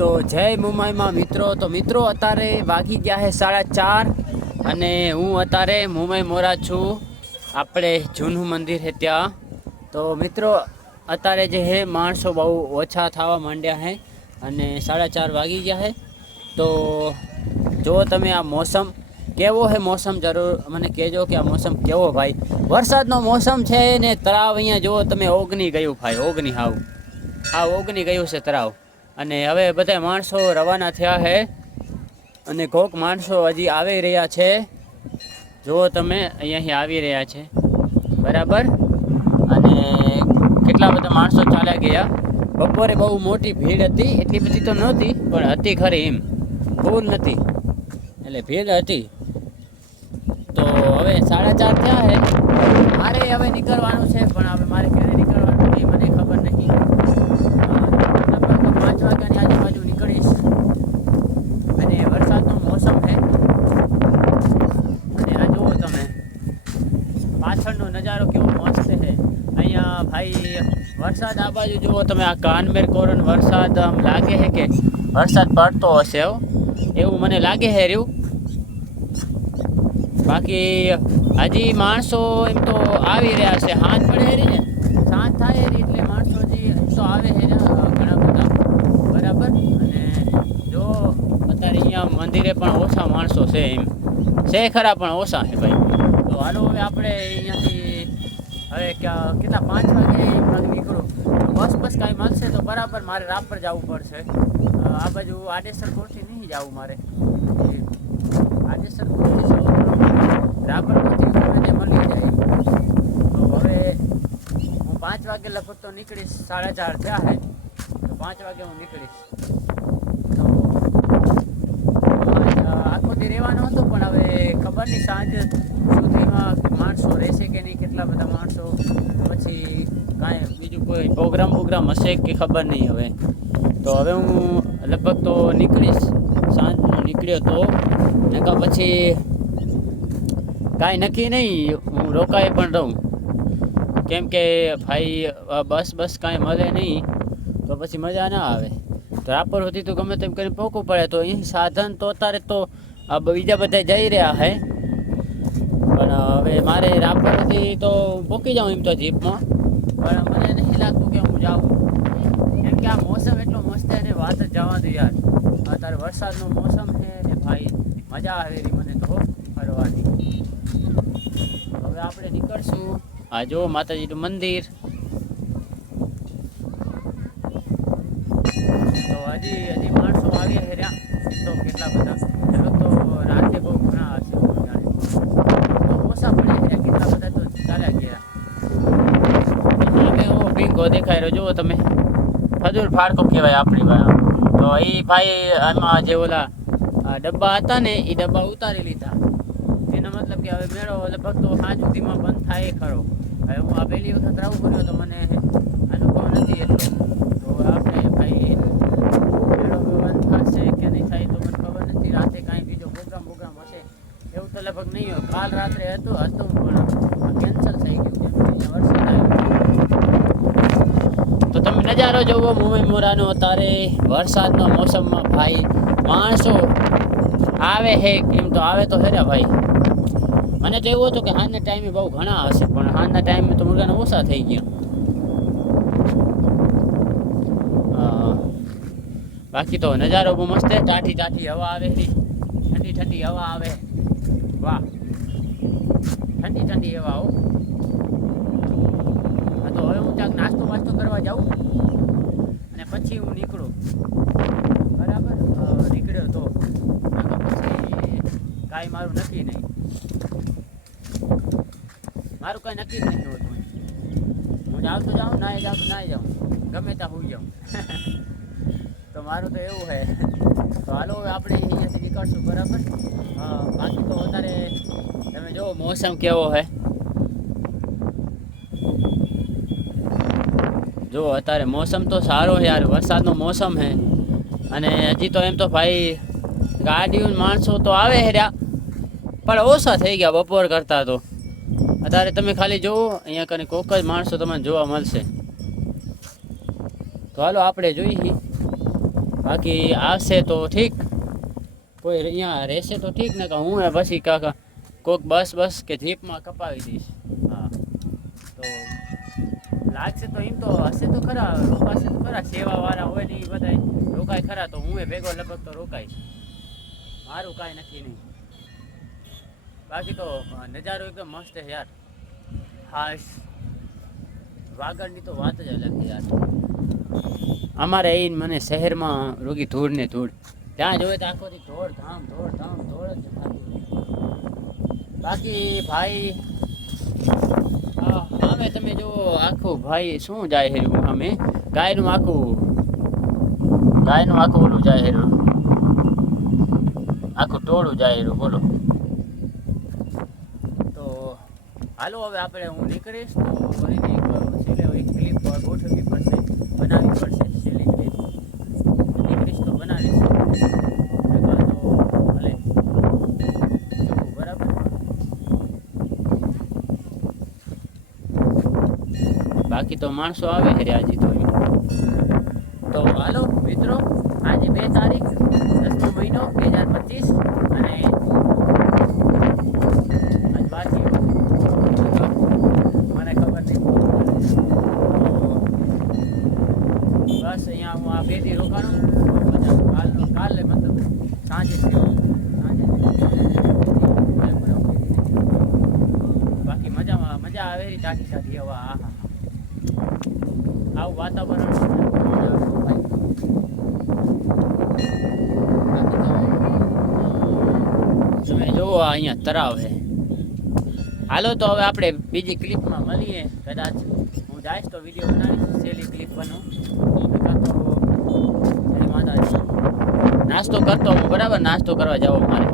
તો જય મુંબઈમાં મિત્રો. તો મિત્રો અત્યારે વાગી ગયા છે 4:30 અને હું અત્યારે મુંબઈ મોરા છું. આપણે જૂનું મંદિર છે ત્યાં. તો મિત્રો અત્યારે જે છે માણસો બહુ ઓછા થવા માંડ્યા છે અને 4:30 વાગી ગયા છે. તો જો તમે આ મોસમ કેવો છે, મોસમ જરૂર મને કહેજો કે આ મોસમ કેવો ભાઈ. વરસાદનો મોસમ છે ને તળાવ અહીંયા જુઓ તમે ઓગની ગયું ભાઈ, ઓગની ઓગની ગયું છે તળાવ. અને હવે બધા માણસો રવાના થયા છે અને કોક માણસો હજી આવી રહ્યા છે. જુઓ તમે અહીંયાથી આવી રહ્યા છે બરાબર. અને કેટલા બધા માણસો ચાલ્યા ગયા. બપોરે બહુ મોટી ભીડ હતી, એટલી બધી તો નહોતી પણ હતી ખરી, એમ ફૂલ નથી એટલે ભીડ હતી. તો હવે 4:30 થયા છે. મારે હવે નીકળવાનું છે પણ હવે મારે ક્યારે નીકળવાનું નથી મને ખબર નહીં. 5 વાગ્યાની આજુબાજુ નીકળીશ અને વરસાદનો મોસમ છે. અને આ જુઓ તમે પાછળનો નજારો કેવો મસ્ત છે અહીંયા ભાઈ. વરસાદ આ બાજુ જુઓ તમે, આ કાનમેર કોરન વરસાદ આમ લાગે છે કે વરસાદ પડતો હશે એવું મને લાગે છે રહ્યું. બાકી હજી માણસો એમ તો આવી રહ્યા છે. સાંજ પડે ને, સાંજ થાય એટલે માણસો હજી તો આવે છે ઘણા બધા બરાબર. અને જો અત્યારે અહીંયા મંદિરે પણ ઓછા માણસો છે, એમ છે ખરા પણ ઓછા છે ભાઈ. તો હાલો હવે આપણે અહીંયાથી હવે કેટલા 5 વાગે નીકળું. બસ કાંઈ મળશે તો બરાબર. મારે રાપર જવું પડશે. આ બાજુ આડેસર કોરથી નહીં જવું મારે. આડેસર કોરથી રાપર કોરથી મને મળી જાય. તો હવે હું 5 વાગે લગભગ તો નીકળીશ. 4:30 થયા છે તો 5 વાગે હું નીકળીશ. તો આખો દી રહેવાનો હતો પણ હવે ખબર નહીં સાંજ સુધીમાં માણસો રહેશે કે નહીં, કેટલા બધા માણસો, પછી કાંઈ બીજું કોઈ પ્રોગ્રામ હશે કે ખબર નહીં હવે. તો હવે હું લગભગ તો નીકળીશ. સાંજનો નીકળ્યો તો નકા પછી કાંઈ નક્કી નહીં, હું રોકાઈ પણ રહું. કેમ કે ભાઈ બસ કાંઈ મળે નહીં તો પછી મજા ના આવે. તો રાપર સુધી તો ગમે તેમ કરીને પહોંચવું પડે. તો અહીં સાધન તો અત્યારે તો બીજા બધા જઈ રહ્યા છે પણ હવે મારે રાપર સુધી તો પહોંચી જાઉં એમ તો જીપમાં. પણ મને નહીં લાગતું કે હું જાઉં, કેમ કે આ મોસમ એટલો મસ્ત છે ને વાત જ જવા દે યાર. અત્યારે વરસાદનો મોસમ છે ને ભાઈ, મજા આવે રહી મને તો ફરવાની. હવે આપણે નીકળશું. આ જો માતાજીનું મંદિર. તો હજી માણસો આવ્યા છે રહ્યા તો કેટલા બધા. તો રાતે બહુ ઘણા હશે તો ઓછા પડ્યા રહ્યા, કેટલા બધા તો ચાલ્યા ગયા. ભીંગો દેખાય રહ્યો જુઓ તમે, ખજૂર ફાડકો કહેવાય આપણી ભાઈ. તો એ ભાઈ આમાં જે ઓલા ડબ્બા હતા ને એ ડબ્બા ઉતારી લીધા. એનો મતલબ કે હવે મેળો લગભગ તો સાંજ સુધીમાં બંધ થાય ખરો. હવે હું આ પહેલી વખત રાવું કર્યો તો મને અનુભવ નથી એટલો. તો આપણે ભાઈ મેળો બંધ થશે કે નહીં થાય તો મને ખબર નથી. રાતે કાંઈ બીજો પ્રોગ્રામ હશે એવું તો લગભગ નહીં હોય. કાલ રાત્રે હતું પણ કેન્સલ થઈ ગયું કેમ કે વરસાદ આવ્યો. તો તમે નજારો જોવો મુંબઈ મોરાનો અત્યારે વરસાદના મોસમમાં ભાઈ. માણસો આવે છે એમ તો આવે તો ખરા ભાઈ. મને તો એવું હતું કે હાલના ટાઈમે બહુ ઘણા હશે પણ હાલના ટાઈમે તો મુર્ગાને ઓછા થઈ ગયા. બાકી તો નજારો બહુ મસ્ત છે. ટાઢી હવા આવે, ઠંડી હવા આવે. વાહ, ઠંડી હવા. તો હવે હું ક્યાંક નાસ્તો કરવા જાઉં અને પછી હું નીકળું બરાબર. નીકળ્યો તો પછી કાંઈ મારું નક્કી નહીં હોતું. હું જાઉં તો જાઉં, ના જાઉં ગમે ત્યાં હોઈ જાઉં. તો મારું તો એવું છે. તો હાલો હવે આપણે અહીંયાથી નીકળશું બરાબર. બાકી તો અત્યારે તમે જુઓ મોસમ કેવો છે. જો અત્યારે મોસમ તો સારો છે યાર, વરસાદનો મોસમ છે. અને હજી તો એમ તો ભાઈ ગાડીઓ માણસો તો આવે રહ્યા પણ ઓછા થઈ ગયા બપોર કરતાં. તો અત્યારે તમે ખાલી જુઓ અહીંયા કને કોક જ માણસો તમને જોવા મળશે. તો હાલો આપણે જોઈએ. બાકી આવશે તો ઠીક, કોઈ અહીંયા રહેશે તો ઠીક ને, કે હું એ પછી કાકા કોઈક બસ કે જીપમાં કપાવી દઈશ. હા તો લાગશે તો એમ તો હશે તો ખરા, રોકાશે તો ખરા, સેવાવાળા હોય ને એ બધા રોકાય ખરા, તો હું એ ભેગો લગભગ તો રોકાઈશ, મારું કાંઈ નક્કી નહીં. બાકી તો નજારો એકદમ મસ્ત છે યાર. હાશ, વાગડની તો વાત જ અલગ છે યાર. અમારે એ મને શહેરમાં રોગી ધૂળ ને ધૂળ, ત્યાં જોવે તો આખો દી ધોળ ધામ જ થતી. બાકી ભાઈ અમે તમે જો આખું ભાઈ શું જાય હેરું, અમે ગાયનું આખું ઓલું જાય હેરું, આખું ટોળું જાય હેરું. બોલો તો હાલો હવે આપણે હું નીકળીશ તો ફરીથી એક ક્લિપ ગોઠવવી પડશે, બનાવવી પડશે. છેલ્લી ક્લિપ નીકળીશ તો બનાવીશ, તો ભલે બરાબર. બાકી તો માણસો આવે છે આજે તો હાલો મિત્રો, આજે 2 તારીખ 10મો મહિનો 2025 અને આજ બાકી મને ખબર નહીં. બસ અહીંયા હું આ 2 દી રોકાણું, કાલે મતલબ સાંજે બાકી મજા આવે ટાઢી હવા. આવું વાતાવરણ તમે જોવો અહીંયા તળાવ છે. હાલો તો હવે આપણે બીજી ક્લિપમાં મળીએ. કદાચ હું જઈશ તો વિડીયો બનાવીશ છેલ્લી ક્લિપનો. નાસ્તો કરતો હું, બરાબર નાસ્તો કરવા જાવ મારે.